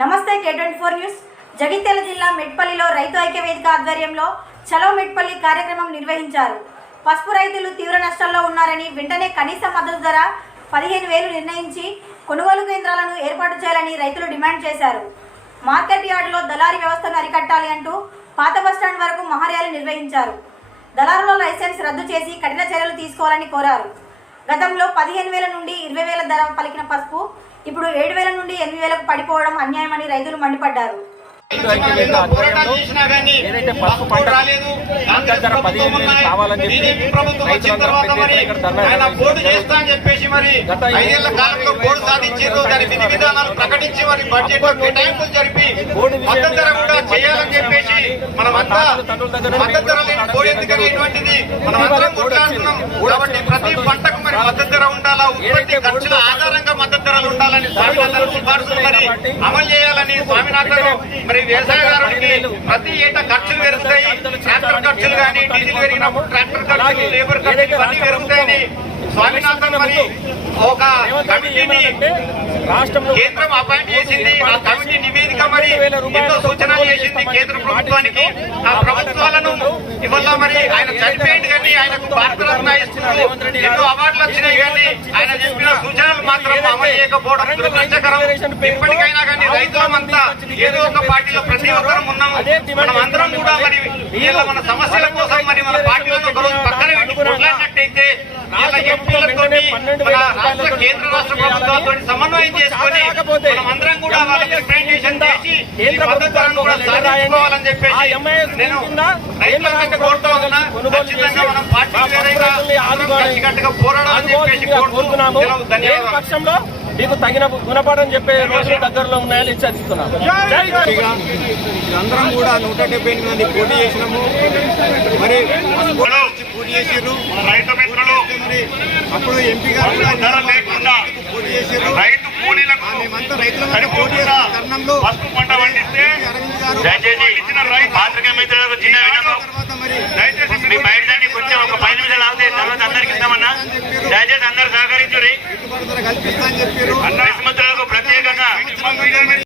నమస్తే K twenty four news. Jagtial జిల్లా మెట్పల్లిలో రైతు ఐక్యవేదిక ఆధ్వర్యంలో చలో మెట్పల్లి కార్యక్రమం నిర్వహించారు. పసుపు రైతులు తీవ్ర నష్టాల్లో ఉన్నారని వెంటనే కనీస మద్దతు ధర పదిహేను వేలు నిర్ణయించి కొనుగోలు కేంద్రాలను ఏర్పాటు చేయాలని రైతులు డిమాండ్ చేశారు. మార్కెట్ యార్డులో దళారీ వ్యవస్థను అరికట్టాలి అంటూ పాత బస్టాండ్ వరకు మహార్యాలు నిర్వహించారు. దళారుల లైసెన్స్ రద్దు చేసి కఠిన చర్యలు తీసుకోవాలని కోరారు. గతంలో పదిహేను వేల నుండి ఇరవై వేల ధర పలికిన పసుపు ఇప్పుడు ఏడు వేల నుండి ఎనిమిది వేలకు పడిపోవడం అన్యాయమని రైతులు మండిపడ్డారు. రైతు ఐక్యవేదిక ఆధ్వర్యంలో ఏదైతే పసుపు పంట మద్దతు ధర పదిహేను వేలు కావాలని చెప్పి రైతులందరూ పెద్ద ఎత్తున ఇక్కడ ధర్నా ఆయన పోటీ నిర్వహించడం చేస్తా అని చెప్పేసి మరి గత ఐదేళ్ళ కాలంలో పోటీ సాధించారు దాని విధి విధానాలు ప్రకటించి మరి బడ్జెట్లో కేటాయింపులు జరిపి మద్దతు ధర కూడా చేయాలని చెప్పేసి మనమంతా మద్దతు ధర లేని పోటీ ఎందుకనేటువంటిది మనమందరం కొట్లాడుతున్నాం కాబట్టి ప్రతి పంటకు మరి మద్దతు ధర ఉండాలా? ఉత్పత్తి ఖర్చుల ఆధారంగా చేయాలని స్వామినాథన్ సిఫార్సులు మరి అమలు చేయాలని స్వామినాథన్ మరి వ్యవసాయదారుడికి ప్రతి ఏటా ఖర్చులు పెరుగుతాయి. ట్రాక్టర్ ఖర్చులు కానీ డీజిల్ పెరిగినప్పుడు ట్రాక్టర్ ఖర్చులు లేబర్ ఖర్చులు ఇవన్నీ పెరుగుతాయని స్వామినాథన్ మరి ఒక కమిటీని రాష్ట్రం కేంద్రం అపాయింట్ చేసింది. ఆ కమిటీ నివేదిక మరి ఎన్నో సూచనలు చేసింది కేంద్ర ప్రభుత్వానికి. ఆ ప్రభుత్వాలను ఇవాళ మరి ఆయన చనిపోయింది కానీ ఆయనకు భారతరత్న ఇస్తున్నారు ఎన్నో అవార్డులు వచ్చినాయి కానీ ఆయన చెప్పిన సూచనలు మాత్రం చేయకపోవడం దురదృష్టకరం ఇప్పటికైనా కానీ రైతులమంతా ఏదో ఒక పార్టీలో ప్రతి ఒక్కరం ఉన్నాము. మనం అందరం కూడా మరి వీళ్ళ మన సమస్యల కోసం మరి మన పక్కన పెట్టి కొట్లాడినట్టయితే ఎంపీలతో మన రాష్ట్ర కేంద్ర రాష్ట్ర ప్రభుత్వాలతో సమన్వయం చేసుకొని మనం అందరం కూడా వాళ్ళకి కూడా చెప్పేసి నేను రైతులందరికీ కోరుతా ఉన్నా ఖచ్చితంగా మనం పార్టీ పోరాడాలని చెప్పేసి కోరుతున్నాము పక్షంలో మీకు తగిన గుణపాఠం చెప్పే రోజులు దగ్గరలో ఉన్నాయని అందరం కూడా నూట డెబ్బై ఎనిమిది మంది పోటీ చేసినాము. మరి పోటీ చేసారు రైతు మిత్రులు. మరి అప్పుడు ఎంపీ గారు పోటీ చేసారు రైతు కూలీలకు మేమంతా రైతుల పోటీ చేసిన తరుణంలో పసుపు పంట పండిస్తే అరవింద్ గారు దయచేసి పాత్రికేయ మిత్రులకు చిన్న విన్నపం మీ బయట కొంచెం ఒక పది నిమిషాలు ఆగితే తర్వాత అందరికి ఇస్తామన్నా? దయచేసి అందరు సహకరించురి మిత్రులకు ప్రత్యేకంగా